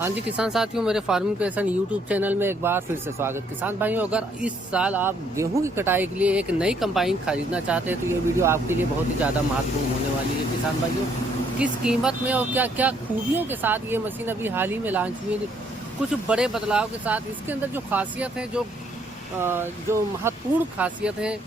हाँ जी किसान साथियों, मेरे फार्मिंग पैशन यूट्यूब चैनल में एक बार फिर से स्वागत। किसान भाइयों, अगर इस साल आप गेहूं की कटाई के लिए एक नई कंबाइन खरीदना चाहते हैं तो ये वीडियो आपके लिए बहुत ही ज़्यादा महत्वपूर्ण होने वाली है। किसान भाइयों, किस कीमत में और क्या क्या खूबियों के साथ ये मशीन अभी हाल ही में लॉन्च हुई, कुछ बड़े बदलाव के साथ, इसके अंदर जो खासियत है, जो महत्वपूर्ण खासियत है,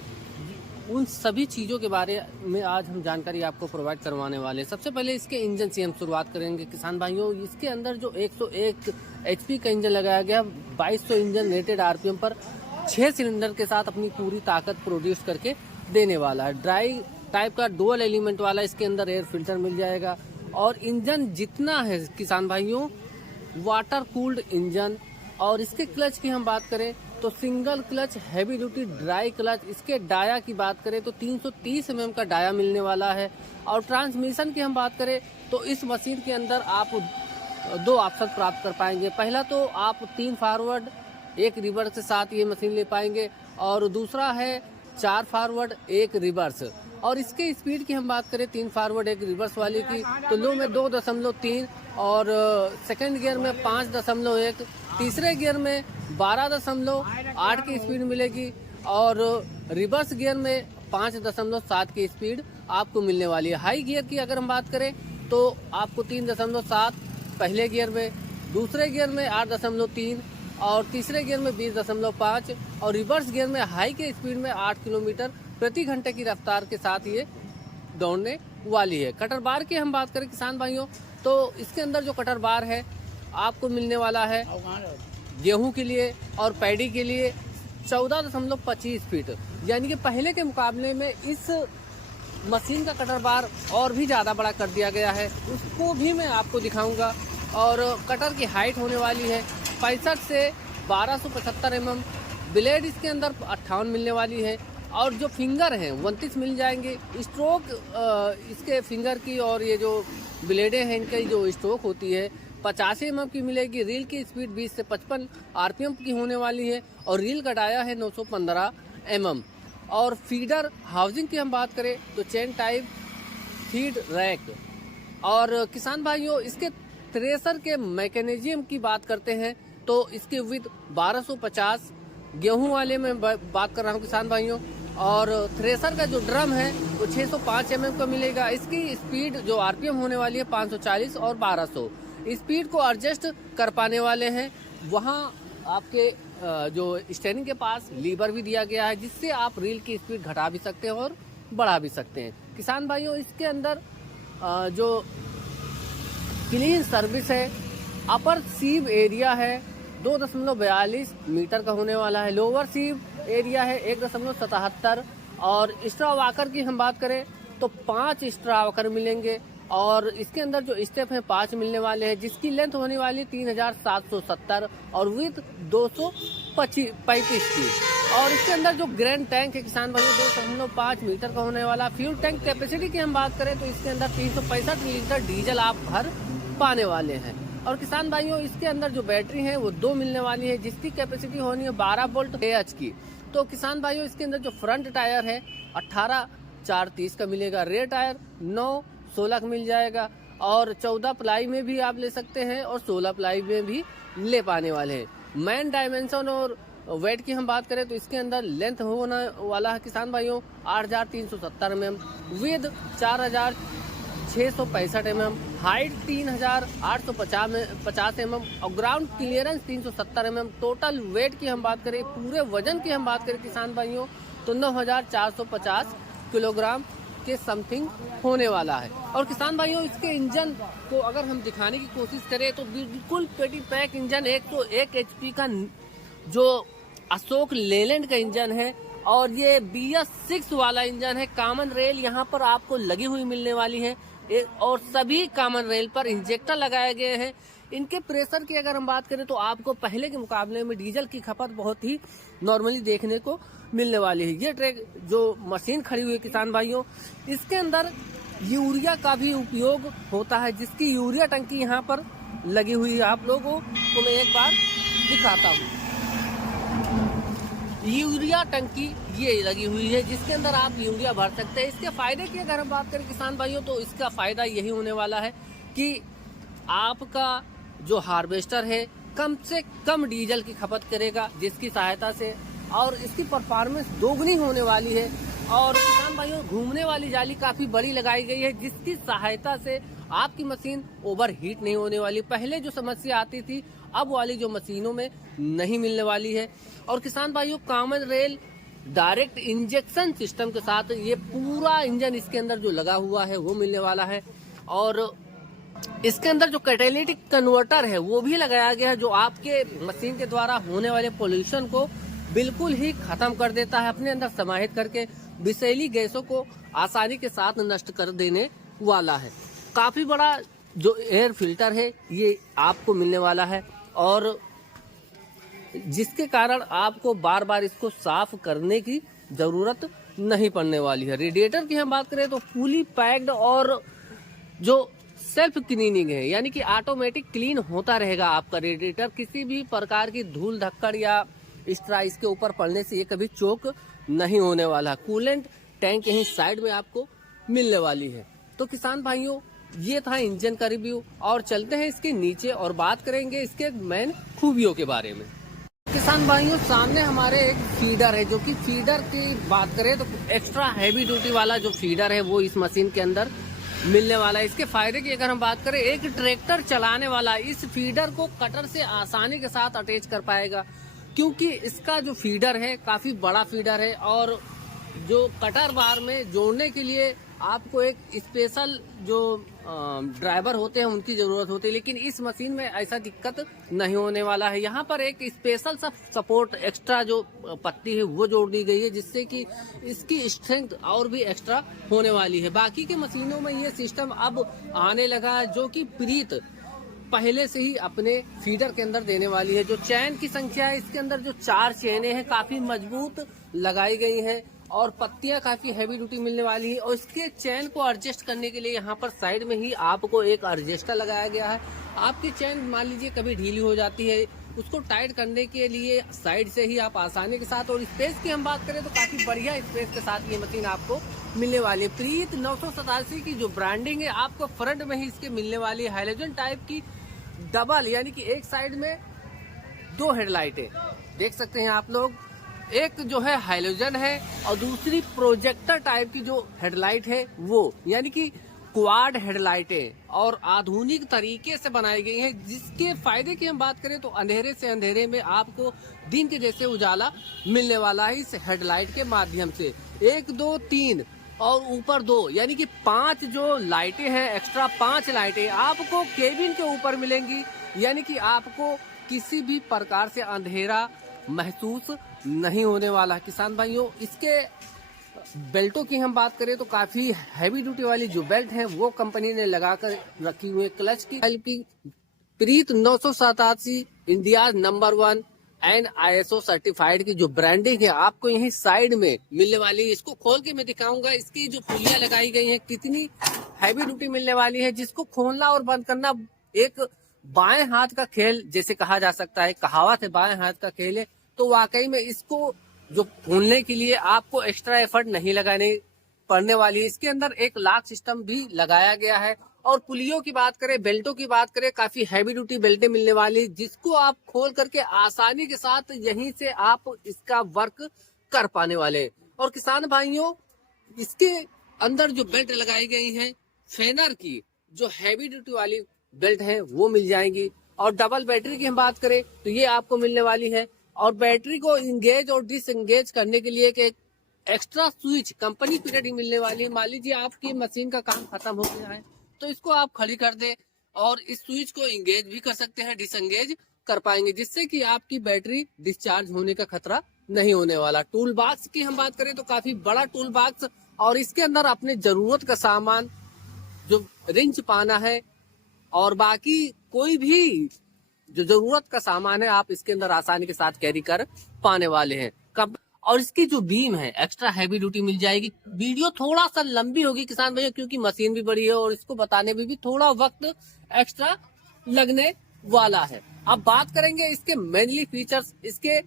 उन सभी चीज़ों के बारे में आज हम जानकारी आपको प्रोवाइड करवाने वाले हैं। सबसे पहले इसके इंजन से हम शुरुआत करेंगे। किसान भाइयों, इसके अंदर जो 101 एचपी का इंजन लगाया गया, 2200 इंजन रेटेड आरपीएम पर 6 सिलेंडर के साथ अपनी पूरी ताकत प्रोड्यूस करके देने वाला है। ड्राई टाइप का डुअल एलिमेंट वाला इसके अंदर एयर फिल्टर मिल जाएगा। और इंजन जितना है किसान भाइयों, वाटर कूल्ड इंजन। और इसके क्लच की हम बात करें तो single clutch heavy duty dry clutch. इसके डाया की बात करें तो 330 mm का डाया मिलने वाला है। और ट्रांसमिशन की हम बात करें तो इस मशीन के अंदर आप 2 ऑप्शन प्राप्त कर पाएंगे। पहला तो आप 3 फॉरवर्ड 1 रिवर्स के साथ ये मशीन ले पाएंगे, और दूसरा है 4 फॉरवर्ड 1 रिवर्स। और इसके स्पीड की हम बात करें 3 फॉरवर्ड 1 रिवर्स वाले की तो लो में 2.3, और सेकंड गियर में 5.1, तीसरे गियर में 12.8 की स्पीड मिलेगी, और रिवर्स गियर में 5.7 की स्पीड आपको मिलने वाली है। हाई गियर की अगर हम बात करें तो आपको 3.7 पहले गियर में, दूसरे गियर में 8.3, और तीसरे गियर में 20.5, और रिवर्स गियर में हाई के स्पीड में 8 किलोमीटर प्रति घंटे की रफ्तार के साथ ये दौड़ने वाली है। कटर बार की हम बात करें किसान भाइयों तो इसके अंदर जो कटर बार है आपको मिलने वाला है गेहूं के लिए और पैडी के लिए 14.25 फीट, यानी कि पहले के मुकाबले में इस मशीन का कटर बार और भी ज़्यादा बड़ा कर दिया गया है। उसको भी मैं आपको दिखाऊंगा। और कटर की हाइट होने वाली है 65 से 1275 mm। ब्लेड इसके अंदर 58 मिलने वाली है, और जो फिंगर हैं 29 मिल जाएंगे। स्ट्रोक इसके फिंगर की और ये जो ब्लेडें हैं इनकी जो स्ट्रोक होती है 85 mm की मिलेगी। रील की स्पीड 20 से 55 आरपीएम की होने वाली है, और रील का डाया है 915 mm। और फीडर हाउसिंग की हम बात करें तो चेन टाइप फीड रैक। और किसान भाइयों, इसके थ्रेसर के मैकेनिज्म की बात करते हैं तो इसके विद 1250 गेहूं वाले में बात कर रहा हूं किसान भाइयों। और थ्रेसर का जो ड्रम है वो 605 mm का मिलेगा। इसकी स्पीड जो आरपीएम होने वाली है 540 और 1200। स्पीड को एडजस्ट कर पाने वाले हैं। वहाँ आपके जो स्टेयरिंग के पास लीवर भी दिया गया है, जिससे आप रील की स्पीड घटा भी सकते हैं और बढ़ा भी सकते हैं। किसान भाइयों, इसके अंदर जो क्लीन सर्विस है, अपर सीव एरिया है 2.42 मीटर का होने वाला है। लोअर सीव एरिया है 1.77। और स्ट्रा वाकर की हम बात करें तो 5 स्ट्रा वाकर मिलेंगे, और इसके अंदर जो स्टेप है 5 मिलने वाले हैं, जिसकी लेंथ होने वाली 3770 और विथ 235 की। और इसके अंदर जो ग्रैंड टैंक है किसान भाइयों 2.5 मीटर का होने वाला। फ्यूल टैंक कैपेसिटी की हम बात करें तो इसके अंदर 365 लीटर डीजल आप भर पाने वाले हैं। और किसान भाइयों, इसके अंदर जो बैटरी है वो 2 मिलने वाली है, जिसकी कैपेसिटी होनी है 12 वोल्ट AH की। तो किसान भाइयों, इसके अंदर जो फ्रंट टायर है 18/430 का मिलेगा, रेयर टायर 9/16 का मिल जाएगा, और 14 प्लाई में भी आप ले सकते हैं और 16 प्लाई में भी ले पाने वाले हैं। मैन डायमेंशन और वेट की हम बात करें तो इसके अंदर लेंथ होने वाला है किसान भाइयों 8370 mm, with 4665 mm, height 3850 mm, और ground clearance 370 mm। Total weight की हम बात करें, पूरे वजन की हम बात करें किसान भाइयों तो 9450 किलोग्राम के समथिंग होने वाला है। और किसान भाइयों, इसके इंजन को अगर हम दिखाने की कोशिश करें तो बिल्कुल पेटी पैक इंजन 101 एचपी का जो अशोक लेलैंड का इंजन है, और ये BS6 वाला इंजन है। कॉमन रेल यहाँ पर आपको लगी हुई मिलने वाली है, और सभी कॉमन रेल पर इंजेक्टर लगाए गए हैं। इनके प्रेशर की अगर हम बात करें तो आपको पहले के मुकाबले में डीजल की खपत बहुत ही नॉर्मली देखने को मिलने वाली है। ये ट्रैक जो मशीन खड़ी हुई है किसान भाइयों, इसके अंदर यूरिया का भी उपयोग होता है, जिसकी यूरिया टंकी यहाँ पर लगी हुई है। आप लोगों को मैं एक बार दिखाता हूँ। यूरिया टंकी ये लगी हुई है, जिसके अंदर आप यूरिया भर सकते हैं। इसके फायदे की अगर हम बात करें किसान भाइयों तो इसका फायदा यही होने वाला है कि आपका जो हार्वेस्टर है कम से कम डीजल की खपत करेगा, जिसकी सहायता से और इसकी परफॉर्मेंस दोगुनी होने वाली है। और किसान भाइयों, घूमने वाली जाली काफी बड़ी लगाई गई है, जिसकी सहायता से आपकी मशीन ओवर हीट नहीं होने वाली। पहले जो समस्या आती थी अब वाली जो मशीनों में नहीं मिलने वाली है। और किसान भाइयों, common rail direct injection system के साथ ये पूरा इंजन इसके अंदर जो लगा हुआ है वो मिलने वाला है। और इसके अंदर जो कैटालिटिक कन्वर्टर है वो भी लगाया गया है, जो आपके मशीन के द्वारा होने वाले पोल्यूशन को बिल्कुल ही खत्म कर देता है, अपने अंदर समाहित करके विषैली गैसों को आसानी के साथ नष्ट कर देने वाला है। काफी बड़ा जो एयर फिल्टर है ये आपको मिलने वाला है, और जिसके कारण आपको बार बार इसको साफ करने की जरूरत नहीं पड़ने वाली है। रेडिएटर की हम बात करें तो फुली पैक्ड और जो सेल्फ क्लीनिंग है, यानी कि ऑटोमेटिक क्लीन होता रहेगा आपका रेडिएटर। किसी भी प्रकार की धूल धक्कड़ या एक्स्ट्रा इसके ऊपर पड़ने से ये कभी चोक नहीं होने वाला। कूलेंट टैंक यहीं साइड में आपको मिलने वाली है। तो किसान भाइयों, ये था इंजन का रिव्यू, और चलते हैं इसके नीचे और बात करेंगे इसके मेन खूबियों के बारे में। किसान भाइयों, सामने हमारे एक फीडर है, जो कि फीडर की बात करें तो एक्स्ट्रा हैवी ड्यूटी वाला जो फीडर है वो इस मशीन के अंदर मिलने वाला है। इसके फायदे की अगर हम बात करें, एक ट्रैक्टर चलाने वाला इस फीडर को कटर से आसानी के साथ अटैच कर पाएगा, क्योंकि इसका जो फीडर है काफी बड़ा फीडर है। और जो कटर बार में जोड़ने के लिए आपको एक स्पेशल जो ड्राइवर होते हैं उनकी जरूरत होती है, लेकिन इस मशीन में ऐसा दिक्कत नहीं होने वाला है। यहाँ पर एक स्पेशल सा सपोर्ट एक्स्ट्रा जो पत्ती है वो जोड़ दी गई है, जिससे कि इसकी स्ट्रेंथ और भी एक्स्ट्रा होने वाली है। बाकी के मशीनों में ये सिस्टम अब आने लगा है, जो कि प्रीत पहले से ही अपने फीडर के अंदर देने वाली है। जो चैन की संख्या है इसके अंदर जो 4 चैनें हैं काफी मजबूत लगाई गई हैं, और पत्तियां काफी हैवी ड्यूटी मिलने वाली है। और इसके चैन को एडजस्ट करने के लिए यहाँ पर साइड में ही आपको एक एडजस्टर लगाया गया है। आपकी चैन मान लीजिए कभी ढीली हो जाती है, उसको टाइट करने के लिए साइड से ही आप आसानी के साथ। और स्पेस की हम बात करें तो काफी बढ़िया स्पेस के साथ ये मशीन आपको मिलने वाली है। प्रीत 987 की जो ब्रांडिंग है आपको फ्रंट में ही इसके मिलने वाली है। हैलोजन टाइप की डबल, यानी कि एक साइड में 2 हेडलाइटें देख सकते हैं आप लोग, एक जो है हाइलोजन है और दूसरी प्रोजेक्टर टाइप की जो हेडलाइट है वो, यानी कि क्वाड हेडलाइटें और आधुनिक तरीके से बनाई गई हैं। जिसके फायदे की हम बात करें तो अंधेरे से अंधेरे में आपको दिन के जैसे उजाला मिलने वाला है इस हेडलाइट के माध्यम से। 1 2 3 और ऊपर 2, यानी कि 5 जो लाइटें हैं, एक्स्ट्रा 5 लाइटें आपको केबिन के ऊपर मिलेंगी, यानी कि आपको किसी भी प्रकार से अंधेरा महसूस नहीं होने वाला। किसान भाइयों, इसके बेल्टों की हम बात करें तो काफी हैवी ड्यूटी वाली जो बेल्ट है वो कंपनी ने लगाकर रखी हुई है। क्लच की प्रीत 987 India number 1 and ISO certified की जो ब्रांडिंग है आपको यही साइड में मिलने वाली है। इसको खोल के मैं दिखाऊंगा, इसकी जो पुलियां लगाई गई हैं कितनी हैवी ड्यूटी मिलने वाली है, जिसको खोलना और बंद करना एक बाएं हाथ का खेल जैसे कहा जा सकता है। कहावत है बाएं हाथ का खेल है, तो वाकई में इसको जो खोलने के लिए आपको एक्स्ट्रा एफर्ट नहीं लगाने पड़ने वाली है। इसके अंदर एक लॉक सिस्टम भी लगाया गया है। और पुलियों की बात करें, बेल्टों की बात करें, काफी हैवी ड्यूटी बेल्टें मिलने वाली, जिसको आप खोल करके आसानी के साथ यहीं से आप इसका वर्क कर पाने वाले। और किसान भाइयों, इसके अंदर जो बेल्ट लगाई गई है फेनर की जो हैवी ड्यूटी वाली बेल्ट है वो मिल जाएंगी। और डबल बैटरी की हम बात करें तो ये आपको मिलने वाली है। और बैटरी को इंगेज और डिसएंगेज करने के लिए एक एक्स्ट्रा स्विच कंपनी पीरियड ही मिलने वाली है। मान लीजिए आपकी मशीन का काम खत्म हो गया है तो इसको आप खड़ी कर दे और इस स्विच को इंगेज भी कर सकते हैं, डिसएंगेज कर पाएंगे, जिससे कि आपकी बैटरी डिस्चार्ज होने का खतरा नहीं होने वाला। टूल बॉक्स की हम बात करें तो काफी बड़ा टूल बॉक्स, और इसके अंदर अपने जरूरत का सामान जो रिंच पाना है और बाकी कोई भी जो जरूरत का सामान है आप इसके अंदर आसानी के साथ कैरी कर पाने वाले हैं। कब और इसकी जो बीम है एक्स्ट्रा हैवी ड्यूटी मिल जाएगी। वीडियो थोड़ा सा लंबी होगी किसान भैया, क्योंकि मशीन भी बड़ी है और इसको बताने में भी थोड़ा वक्त एक्स्ट्रा लगने वाला है। अब बात करेंगे इसके मेनली फीचर्स, इसके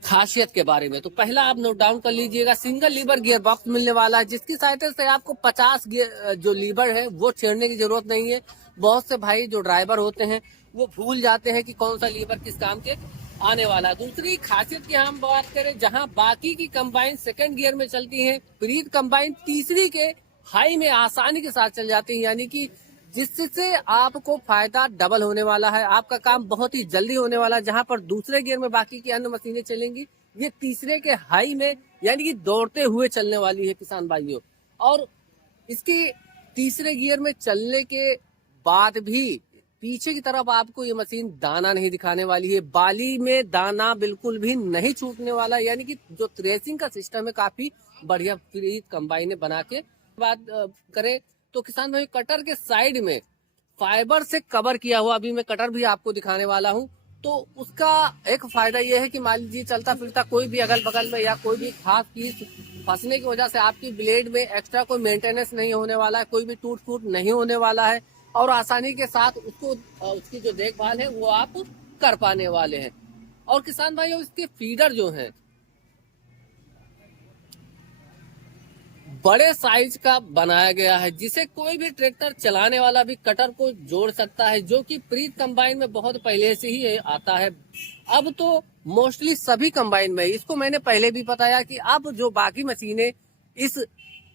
खासियत के बारे में। तो पहला आप नोट डाउन कर लीजिएगा, सिंगल लीवर गियर बॉक्स मिलने वाला है, जिसकी सहायता से आपको 50 गियर जो लीवर है वो छेड़ने की जरूरत नहीं है। बहुत से भाई जो ड्राइवर होते हैं वो भूल जाते हैं कि कौन सा लीवर किस काम के आने वाला है। दूसरी खासियत की हम बात करें, जहां बाकी की कंबाइन सेकंड गियर में चलती हैं, प्रीत कंबाइन तीसरी के हाई में आसानी के साथ चल जाती है, यानी कि जिससे आपको फायदा डबल होने वाला है। आपका काम बहुत ही जल्दी होने वाला है। जहां पर दूसरे गियर में बाकी की अन्य मशीनें चलेंगी, ये तीसरे के हाई में यानी कि दौड़ते हुए चलने वाली है किसान भाइयों। और इसकी तीसरे गियर में चलने के बाद भी पीछे की तरफ आपको ये मशीन दाना नहीं दिखाने वाली है। बाली में दाना बिल्कुल भी नहीं छूटने वाला, यानी कि जो थ्रेसिंग का सिस्टम है काफी बढ़िया प्रीत कंबाइन बना के। बात करें तो किसान भाई कटर के साइड में फाइबर से कवर किया हुआ, अभी मैं कटर भी आपको दिखाने वाला हूँ। तो उसका एक फायदा यह है कि मान लीजिए चलता फिरता कोई भी अगल बगल में या कोई भी खास चीज फंसने की वजह से आपकी ब्लेड में एक्स्ट्रा कोई मेंटेनेंस नहीं होने वाला है, कोई भी टूट फूट नहीं होने वाला है, और आसानी के साथ उसको उसकी जो देखभाल है वो आप कर पाने वाले हैं। और किसान भाइयों इसके फीडर जो हैं बड़े साइज का बनाया गया है, जिसे कोई भी ट्रैक्टर चलाने वाला भी कटर को जोड़ सकता है, जो कि प्रीत कंबाइन में बहुत पहले से ही आता है। अब तो मोस्टली सभी कंबाइन में, इसको मैंने पहले भी बताया कि अब जो बाकी मशीनें इस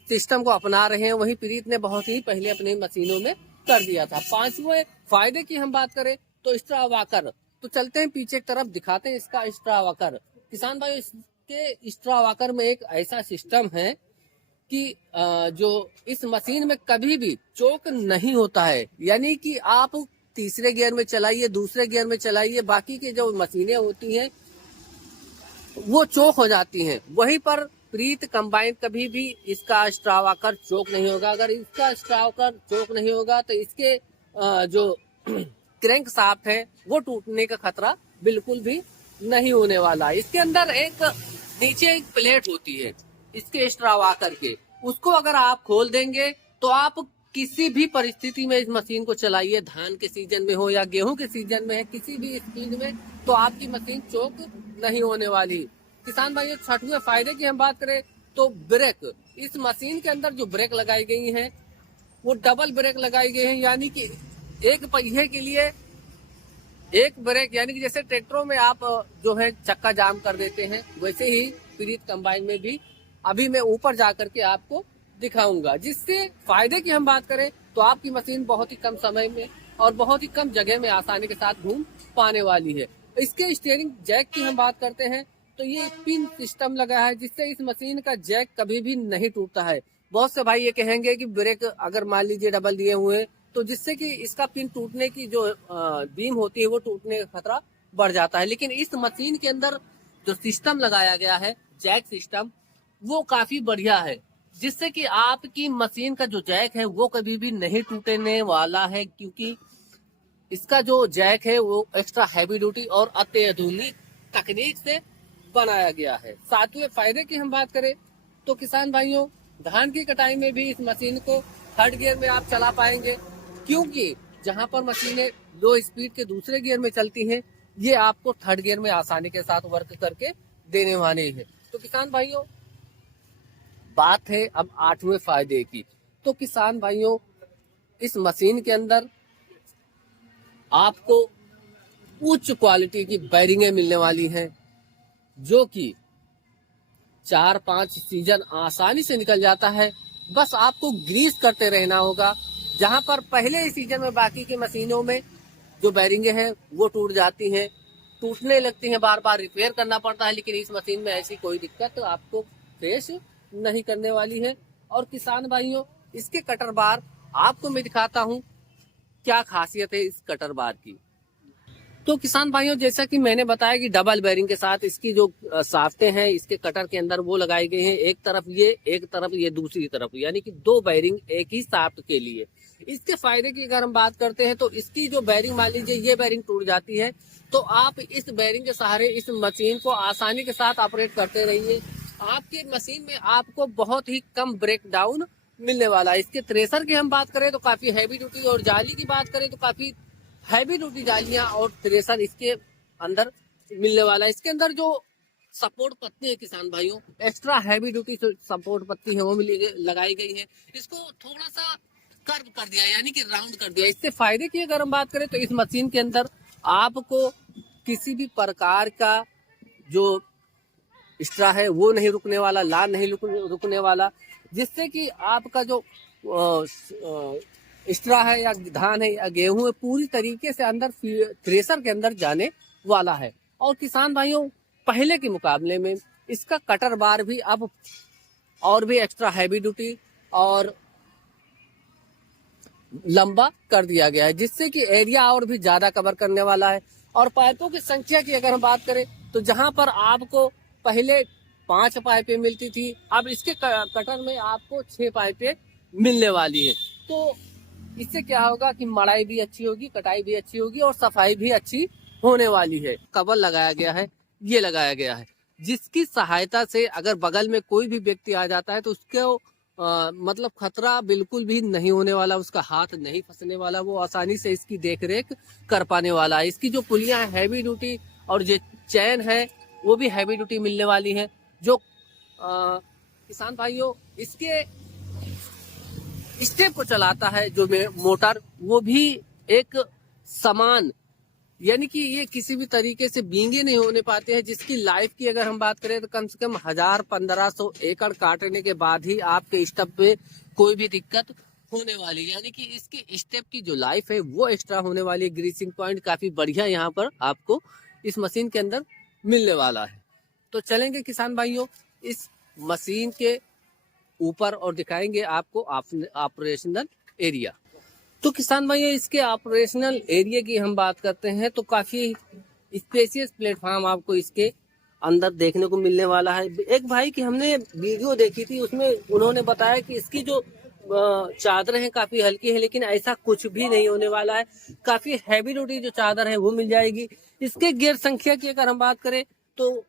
सिस्टम को अपना रहे हैं, वहीं प्रीत ने बहुत ही पहले अपनी मशीनों में कर दिया था। पांचवें फायदे की हम बात करें तो एक्स्ट्रा वाकर, तो चलते हैं पीछे की तरफ दिखाते हैं इसका एक्स्ट्रा वाकर। किसान भाई इसके एक्स्ट्रा वाकर में एक ऐसा सिस्टम है कि जो इस मशीन में कभी भी चोक नहीं होता है, यानी कि आप तीसरे गियर में चलाइए, दूसरे गियर में चलाइए, बाकी की जो मशीनें होती हैं वो चोक हो जाती हैं। वहीं पर प्रीत कंबाइन कभी भी इसका स्ट्रावाकर चोक नहीं होगा। अगर इसका स्ट्रावाकर चोक नहीं होगा तो इसके जो क्रैंक शाफ्ट है वो टूटने का खतरा बिल्कुल भी नहीं होने वाला। इसके अंदर एक नीचे एक प्लेट होती है इसके स्ट्रावाकर के, उसको अगर आप खोल देंगे तो आप किसी भी परिस्थिति में इस मशीन को चलाइए, धान के सीजन में हो या गेहूं के सीजन में है, किसी भी स्पीड में, तो आपकी मशीन चोक नहीं होने वाली। किसान भाई छठवें फायदे की हम बात करें तो ब्रेक, इस मशीन के अंदर जो ब्रेक लगाई गई है वो डबल ब्रेक लगाई गई है, यानी कि एक पहिए के लिए एक ब्रेक, यानी कि जैसे ट्रैक्टरों में आप जो है चक्का जाम कर देते हैं, वैसे ही प्रीत कंबाइन में भी अभी मैं ऊपर जाकर के आपको दिखाऊंगा। जिससे फायदे की हम बात करें तो आपकी मशीन बहुत ही कम समय में और बहुत ही कम जगह में आसानी के साथ घूम पाने वाली है। इसके स्टीयरिंग जैक की हम बात करते हैं तो ये पिन सिस्टम लगा है, जिससे इस मशीन का जैक कभी भी नहीं टूटता है। बहुत से भाई ये कहेंगे कि ब्रेक अगर मान लीजिए डबल दिए हुए तो जिससे कि इसका पिन टूटने की जो बीम होती है वो टूटने का खतरा बढ़ जाता है, लेकिन इस मशीन के अंदर जो सिस्टम लगाया गया है जैक सिस्टम वो काफी बढ़िया है, जिससे कि आपकी मशीन का जो जैक है वो कभी भी नहीं टूटने वाला है, क्योंकि इसका जो जैक है वो एक्स्ट्रा हैवी ड्यूटी और अत्याधुनिक तकनीक से बनाया गया है। सातवें फायदे की हम बात करें तो किसान भाइयों धान की कटाई में भी इस मशीन को थर्ड गियर में आप चला पाएंगे, क्योंकि जहां पर मशीनें लो स्पीड के दूसरे गियर में चलती हैं ये आपको थर्ड गियर में आसानी के साथ वर्क करके देने वाले हैं। तो किसान भाइयों बात है अब आठवें फायदे की। तो किसान भाइयों इस मशीन के अंदर आपको उच्च क्वालिटी की बैरिंगें मिलने वाली हैं, जो कि 4-5 सीजन आसानी से निकल जाता है। बस आपको ग्रीस करते रहना होगा। जहां पर पहले ही सीजन में बाकी की मशीनों में जो बैरिंगें हैं वो टूट जाती हैं, टूटने लगती हैं, बार बार रिपेयर करना पड़ता है, लेकिन इस मशीन में ऐसी कोई दिक्कत आपको फेस नहीं करने वाली है। और किसान भाइयों इसके कटर बार आपको मैं दिखाता हूं क्या खासियत है इस कटर बार की। तो किसान भाइयों जैसा कि मैंने बताया कि डबल बेरिंग के साथ इसकी जो साफ्टें हैं इसके कटर के अंदर वो लगाई गई हैं, एक तरफ ये दूसरी तरफ, यानी कि 2 बेरिंग एक ही साफ्ट के लिए। इसके फायदे की अगर हम बात करते हैं तो इसकी जो बेरिंग मान लीजिए ये बेरिंग टूट जाती है तो आप इस बेरिंग के सहारे इस मशीन को आसानी के साथ ऑपरेट करते रहिए। आपकी मशीन में आपको बहुत ही कम ब्रेक डाउन मिलने वाला है। इसके थ्रेसर की हम बात करें तो काफी हैवी ड्यूटी, और जाली की बात करें तो काफी हैवी ड्यूटी जालियां और थ्रेसर इसके अंदर मिलने वाला है। इसके अंदर जो सपोर्ट पत्ती है किसान भाइयों एक्स्ट्रा हैवी ड्यूटी सपोर्ट पत्ती है वो लगाई गई है। इसको थोड़ा सा कर्व कर दिया, यानी कि राउंड कर दिया। इससे फायदे की अगर हम बात करें तो इस मशीन के अंदर आपको किसी भी प्रकार का जो स्ट्रा है वो नहीं रुकने वाला, लार नहीं रुकने वाला, जिससे कि आपका जो स्ट्रा है या धान है या गेहूं है पूरी तरीके से अंदर थ्रेसर के अंदर जाने वाला है। और किसान भाइयों, पहले के मुकाबले में इसका कटर बार भी अब और भी एक्स्ट्रा हैवी ड्यूटी और लंबा कर दिया गया है, जिससे कि एरिया और भी ज्यादा कवर करने वाला है। और पाइपों की संख्या की अगर हम बात करें तो जहां पर आपको पहले 5 पाइपें मिलती थी, अब इसके कटर में आपको 6 पाइपें मिलने वाली है। तो इससे क्या होगा कि मड़ाई भी अच्छी होगी, कटाई भी अच्छी होगी और सफाई भी अच्छी होने वाली है। कवर लगाया गया है, ये लगाया गया है, जिसकी सहायता से अगर बगल में कोई भी व्यक्ति आ जाता है तो उसको मतलब खतरा बिल्कुल भी नहीं होने वाला, उसका हाथ नहीं फंसने वाला, वो आसानी से इसकी देखरेख कर पाने वाला है। इसकी जो पुलियां है हैवी ड्यूटी और जो चैन है वो भी हैवी ड्यूटी मिलने वाली है। जो किसान भाइयों इसके स्टेप को चलाता है जो मोटर, वो भी एक समान, यानी कि ये किसी भी तरीके से बींगे नहीं होने पाते हैं। जिसकी लाइफ की अगर हम बात करें तो कम से कम 1000-1500 एकड़ काटने के बाद ही आपके स्टेप पे कोई भी दिक्कत होने वाली, यानी कि इसकी स्टेप की जो लाइफ है वो एक्स्ट्रा होने वाली है। ग्रीसिंग पॉइंट काफी बढ़िया यहाँ पर आपको इस मशीन के अंदर मिलने वाला है। तो चलेंगे किसान भाइयों इस मशीन के ऊपर और दिखाएंगे आपको ऑपरेशनल एरिया। तो किसान भाइयों इसके ऑपरेशनल एरिया की हम बात करते हैं तो काफी स्पेशियस प्लेटफॉर्म आपको इसके अंदर देखने को मिलने वाला है। एक भाई की हमने वीडियो देखी थी, उसमें उन्होंने बताया कि इसकी जो चादर है काफी हल्की है, लेकिन ऐसा कुछ भी नहीं होने वाला है। काफी हैवी ड्यूटी जो चादर है वो मिल जाएगी। इसके गियर संख्या की अगर हम बात करें तो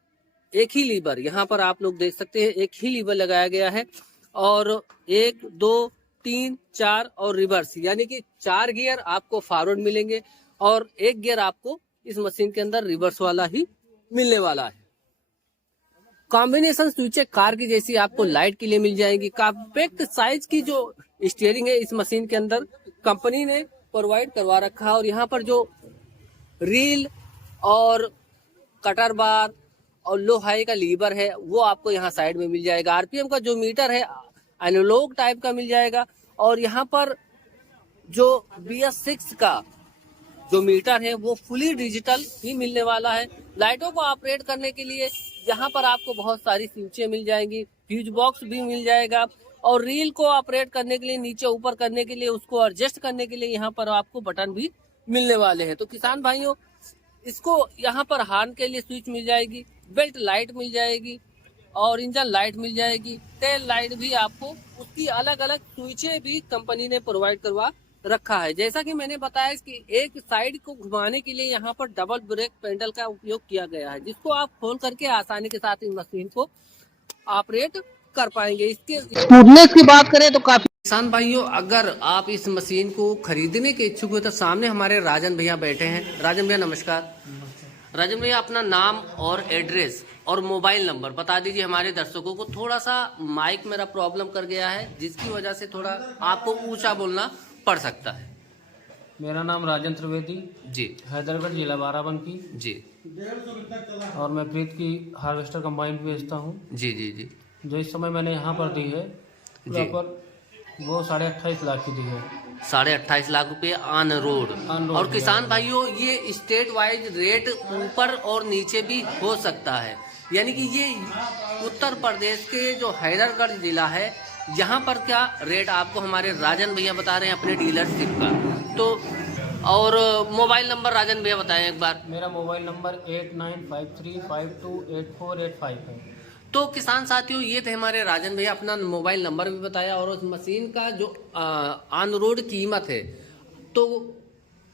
एक ही लीवर, यहाँ पर आप लोग देख सकते हैं एक ही लीवर लगाया गया है और 1 2 3 4 और रिवर्स, यानी कि 4 गियर आपको फॉरवर्ड मिलेंगे और 1 गियर आपको इस मशीन के अंदर रिवर्स वाला ही मिलने वाला है। कॉम्बिनेशन स्विच कार की जैसी आपको लाइट के लिए मिल जाएगी। कॉम्पैक्ट साइज की जो स्टीयरिंग है इस मशीन के अंदर कंपनी ने प्रोवाइड करवा रखा है। और यहाँ पर जो रील और कटर बार और लो हाई का लीवर है वो आपको यहाँ साइड में मिल जाएगा। आरपीएम का जो मीटर है एनालॉग टाइप का मिल जाएगा और यहाँ पर जो BS6 का जो मीटर है वो फुली डिजिटल ही मिलने वाला है। लाइटों को ऑपरेट करने के लिए यहाँ पर आपको बहुत सारी स्विचें मिल जाएंगी, फ्यूज बॉक्स भी मिल जाएगा और रील को ऑपरेट करने के लिए नीचे ऊपर करने के लिए उसको एडजस्ट करने के लिए यहाँ पर आपको बटन भी मिलने वाले हैं। तो किसान भाइयों इसको यहाँ पर हॉर्न के लिए स्विच मिल जाएगी, बेल्ट लाइट मिल जाएगी और इंजन लाइट मिल जाएगी। टेल लाइट भी आपको उसकी अलग अलग स्विचें भी कंपनी ने प्रोवाइड करवा रखा है। जैसा कि मैंने बताया कि एक साइड को घुमाने के लिए यहाँ पर डबल ब्रेक पैडल का उपयोग किया गया है, जिसको आप खोल करके आसानी के साथ इस मशीन को ऑपरेट कर पाएंगे। इसके स्मूथनेस की बात करें तो काफी। किसान भाइयों अगर आप इस मशीन को खरीदने के इच्छुक हो तो सामने हमारे राजन भैया बैठे हैं। राजन भैया नमस्कार। राजन भैया अपना नाम और एड्रेस और मोबाइल नंबर बता दीजिए हमारे दर्शकों को। थोड़ा सा माइक मेरा प्रॉब्लम कर गया है जिसकी वजह से थोड़ा आपको ऊंचा बोलना पड़ सकता है। मेरा नाम राजन त्रिवेदी जी, हैदरगढ़ जिला बाराबंकी जी, और मैं प्रीत की हार्वेस्टर कंबाइन बेचता हूँ। जी जी जी। जो इस समय मैंने यहाँ पर दी है प्रॉपर वो 28.5 लाख की दी है। 28.5 लाख रुपए ऑन रोड। और किसान भाइयों ये स्टेट वाइज रेट ऊपर और नीचे भी हो सकता है, यानी कि ये उत्तर प्रदेश के जो हैदरगढ़ जिला है यहाँ पर क्या रेट आपको हमारे राजन भैया बता रहे हैं अपने डीलरशिप का। तो और मोबाइल नंबर राजन भैया बताएं एक बार। मेरा मोबाइल नंबर 8953528485 है। तो किसान साथियों ये थे हमारे राजन भैया, अपना मोबाइल नंबर भी बताया और उस मशीन का जो ऑन रोड कीमत है तो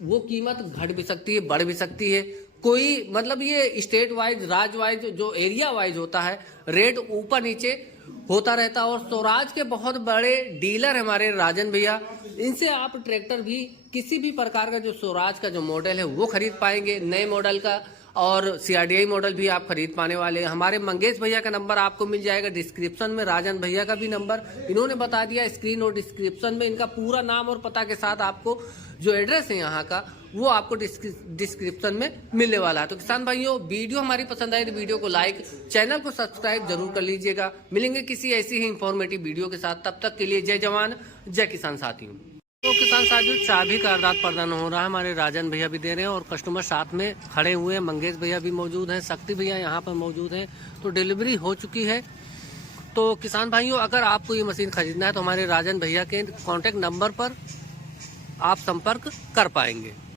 वो कीमत घट भी सकती है बढ़ भी सकती है। कोई मतलब ये स्टेट वाइज राज्य वाइज जो एरिया वाइज होता है रेट ऊपर नीचे होता रहता है। और स्वराज के बहुत बड़े डीलर हमारे राजन भैया, इनसे आप ट्रैक्टर भी किसी भी प्रकार का जो स्वराज का जो मॉडल है वो खरीद पाएंगे नए मॉडल का। और CRDI मॉडल भी आप खरीद पाने वाले हैं। हमारे मंगेश भैया का नंबर आपको मिल जाएगा डिस्क्रिप्शन में, राजन भैया का भी नंबर इन्होंने बता दिया स्क्रीन और डिस्क्रिप्शन में। इनका पूरा नाम और पता के साथ आपको जो एड्रेस है यहाँ का वो आपको डिस्क्रिप्शन में मिलने वाला है। तो किसान भाइयों, वीडियो हमारी पसंद आई तो वीडियो को लाइक, चैनल को सब्सक्राइब जरूर कर लीजिएगा। मिलेंगे किसी ऐसी ही इंफॉर्मेटिव वीडियो के साथ, तब तक के लिए जय जवान जय किसान साथियों। तो किसान साथियों, चाबी का अर्दात प्रदान हो रहा है, हमारे राजन भैया भी दे रहे हैं और कस्टमर साथ में खड़े हुए हैं। मंगेश भैया भी मौजूद हैं, शक्ति भैया यहाँ पर मौजूद हैं। तो डिलीवरी हो चुकी है। तो किसान भाइयों, अगर आपको ये मशीन खरीदना है तो हमारे राजन भैया के कॉन्टैक्ट नंबर पर आप संपर्क कर पाएंगे।